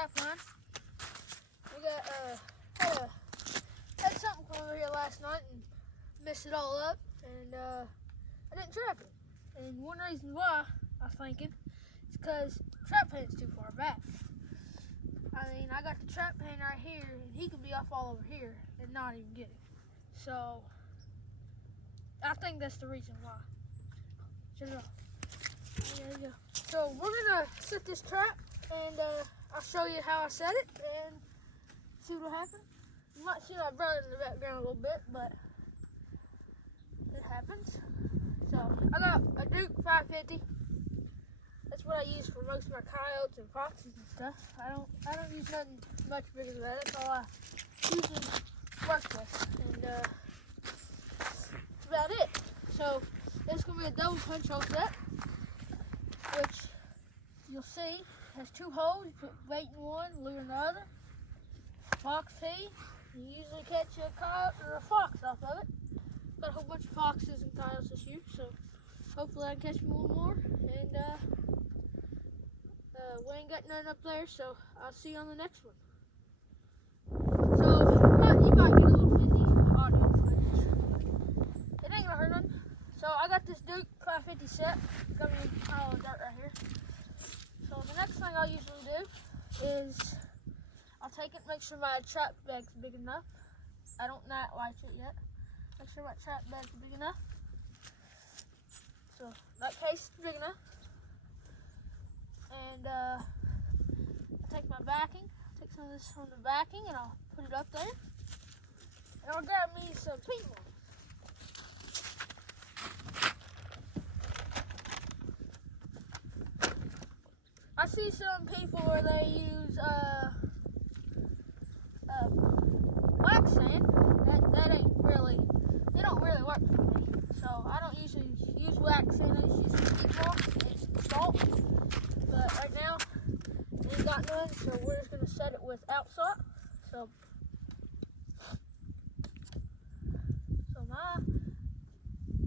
trap line. We got had something come over here last night and messed it all up, and I didn't trap it. And one reason why I was thinking is because trap pan's too far back. I mean, I got the trap pan right here, and he could be off all over here and not even get it. So I think that's the reason why. Shut it off. There you go. So we're gonna set this trap, and I'll show you how I set it and see what'll happen. You might see my brother in the background a little bit, but it happens. So I got a Duke 550. That's what I use for most of my coyotes and foxes and stuff. I don't use nothing much bigger than that. That's all I usually work with, and that's about it. So it's gonna be a double punch hole set, which you'll see has 2 holes. You put bait in one, lure in the other. Fox feed. You usually catch a coyote or a fox off of it. Got a whole bunch of foxes and coyotes this year, so hopefully I can catch me one more. And we ain't got none up there, so I'll see you on the next one. So you might get a little windy audio footage. It ain't gonna hurt nothing. So I got this Duke 550 set. Got me a pile of dirt right here. So the next thing I'll usually do is I'll take it, make sure my trap bag's big enough. I don't night watch it yet. Make sure my trap bag's big enough. So that case is big enough. And I take my backing, take some of this from the backing, and I'll put it up there. And I'll grab me some peat moss. I see some people where they use wax sand. That ain't really, they don't really work for me. So I don't usually use wax sand. I just use peat moss and salt. But right now, we ain't got none, so we're just gonna set it with salt. So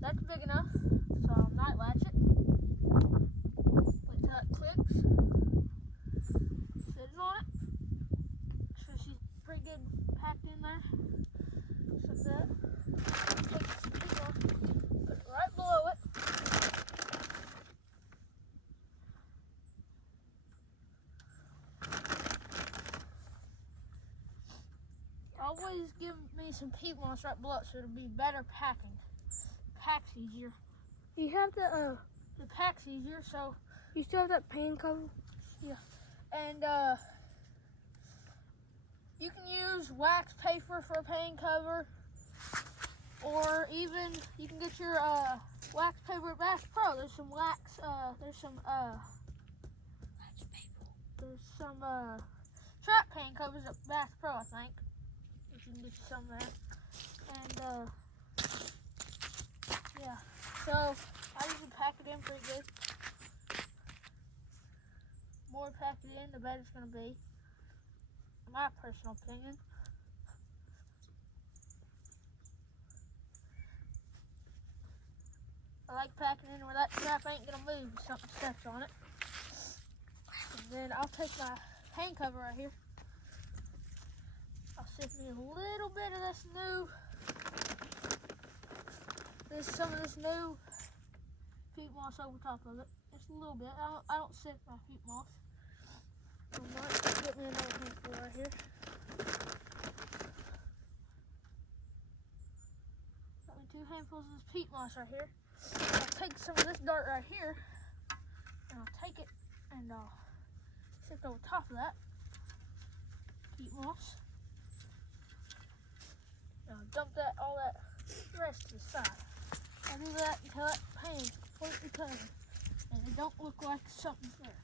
that's big enough. So I'll night latch it. Wait till it clicks. Sit it on it. Make sure she's pretty good packed in there. Just like that. Take some peat moss, put it right below it. Always give me some peat moss right below it so it'll be better packing. Packs easier. You have the pack's easier, so you still have that pan cover? yeah. And you can use wax paper for a pan cover, or even you can get your wax paper at Bass Pro. There's some wax, there's some trap pan covers at Bass Pro, I think. You can get you some there. And yeah, so I usually pack it in pretty good. The more I pack it in, the better it's gonna be, in my personal opinion. I like packing in where that trap ain't gonna move if something steps on it. And then I'll take my hang cover right here. I'll sift me a little bit of this new, some of this new peat moss over top of it. Just a little bit. I don't sift my peat moss. I might get me another handful right here. Got me 2 handfuls of this peat moss right here. I'll take some of this dirt right here, and I'll take it and I'll sift over top of that peat moss. And I'll dump all that rest to the side. I'll do that until that pan's completely covered and it don't look like something's there.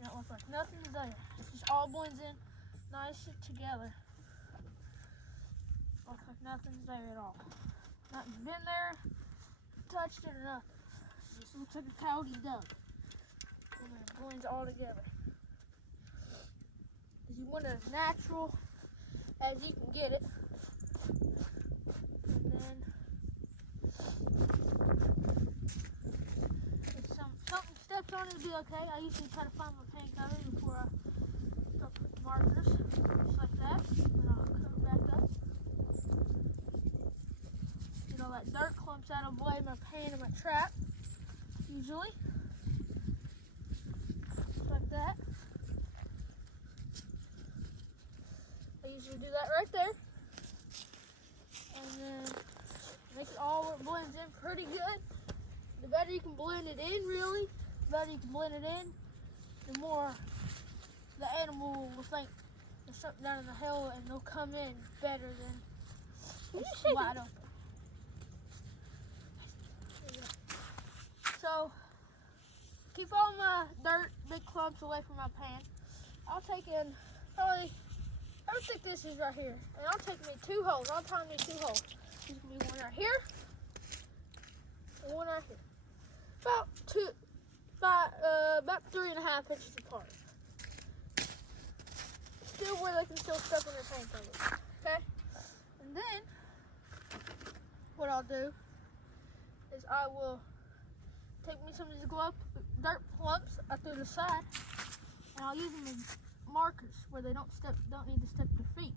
It don't look like nothing's there. It just all blends in nice together. Looks like nothing's there at all. Nothing's been there, touched it or nothing. It just looks like a coyote dug. And then it blends all together. Because you want it as natural as you can get it. And then if something steps on it, it'll be okay. I usually try to find my pan cover before I outside of blade my pan and my trap, usually. Just like that. I usually do that right there. And then make it all where it blends in pretty good. The better you can blend it in, really, the better you can blend it in, the more the animal will think there's something down in the hill, and they'll come in better than it's wide open. So, keep all my dirt, big clumps away from my pan. I'll take in probably, how thick this is right here, and I'll take me 2 holes. I'll tie me 2 holes. There's gonna be one right here, and one right here. About 3.5 inches apart. Still where they can still stuff in their pan cover. Okay? And then what I'll do is I will take me some of these dirt clumps out through the side, and I'll use them as markers where they don't need to step their feet.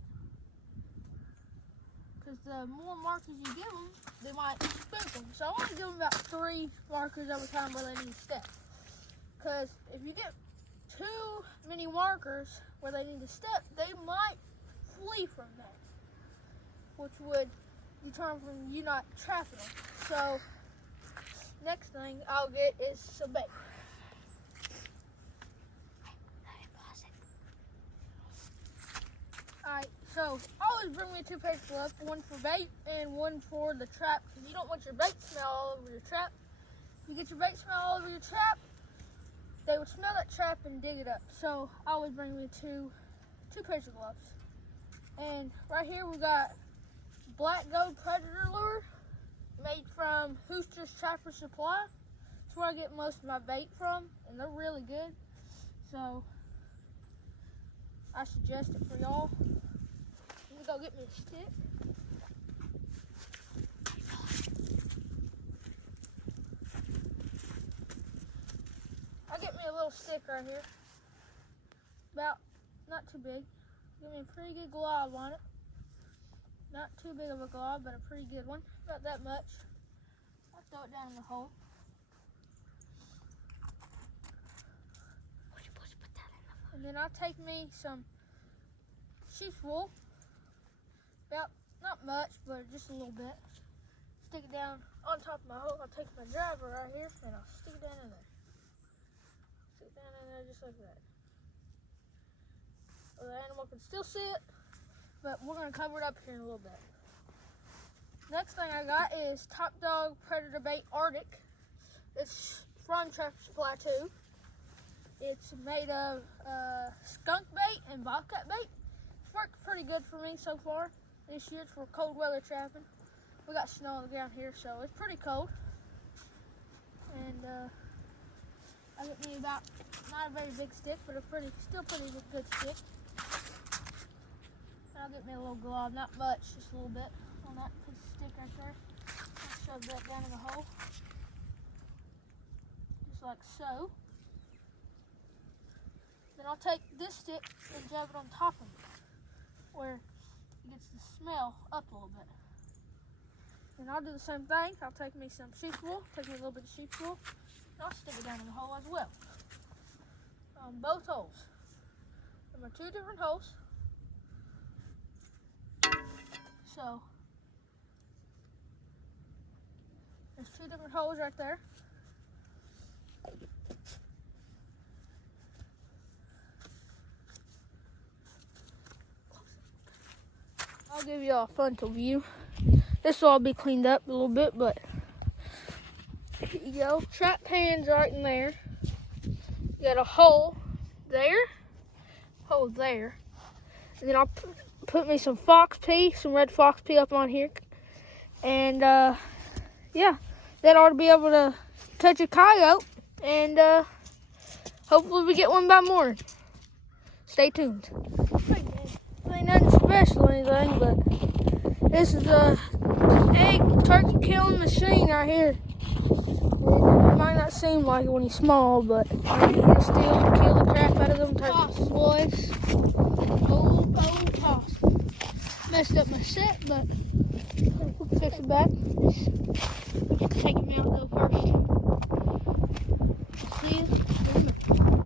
Because the more markers you give them, they might spook them. So I want to give them about 3 markers every time where they need to step. Because if you get too many markers where they need to step, they might flee from that, which would deter from you not trapping them. So next thing I'll get is some bait. Alright, so always bring me 2 pairs of gloves, one for bait and one for the trap, because you don't want your bait smell all over your trap. If you get your bait smell all over your trap, they would smell that trap and dig it up. So I always bring me two pairs of gloves. And right here we got Black Gold Predator Lure, made from Hooster's Trapper Supply. That's where I get most of my bait from, and they're really good. So I suggest it for y'all. Let me go get me a stick. I'll get me a little stick right here. About, not too big. Give me a pretty good glob on it. Not too big of a glob, but a pretty good one. About that much. I'll throw it down in the hole. And then I'll take me some sheep's wool. About, not much, but just a little bit. Stick it down on top of my hole. I'll take my driver right here and I'll stick it down in there. Stick it down in there just like that. So the animal can still sit, but we're going to cover it up here in a little bit. Next thing I got is Top Dog Predator Bait Arctic. It's from Trapper Supply too. It's made of skunk bait and bobcat bait. It's worked pretty good for me so far this year. It's for cold weather trapping. We got snow on the ground here, so it's pretty cold. And I got me about, not a very big stick, but still pretty good stick. And I'll get me a little glob, not much, just a little bit on that piece of stick right there. I'll shove that down in the hole, just like so. Then I'll take this stick and jab it on top of it, where it gets the smell up a little bit. And I'll do the same thing. I'll take me some sheep's wool, take me a little bit of sheep's wool, and I'll stick it down in the hole as well. On both holes. There are 2 different holes. So, there's 2 different holes right there. I'll give you a frontal view. This will all be cleaned up a little bit, but here you go. Trap pan's right in there. You got a hole there, hole there. And then I'll put me some fox pea, some red fox pea up on here. And yeah, that ought to be able to catch a coyote. And hopefully we get one by morning. Stay tuned. Ain't nothing special or anything, but this is a egg turkey killing machine right here. It might not seem like it when he's small, but he'll still kill the crap out of them turkeys. Possum, boys. Old possum. Messed up my set, but we'll fix push it back. Just take him out though first.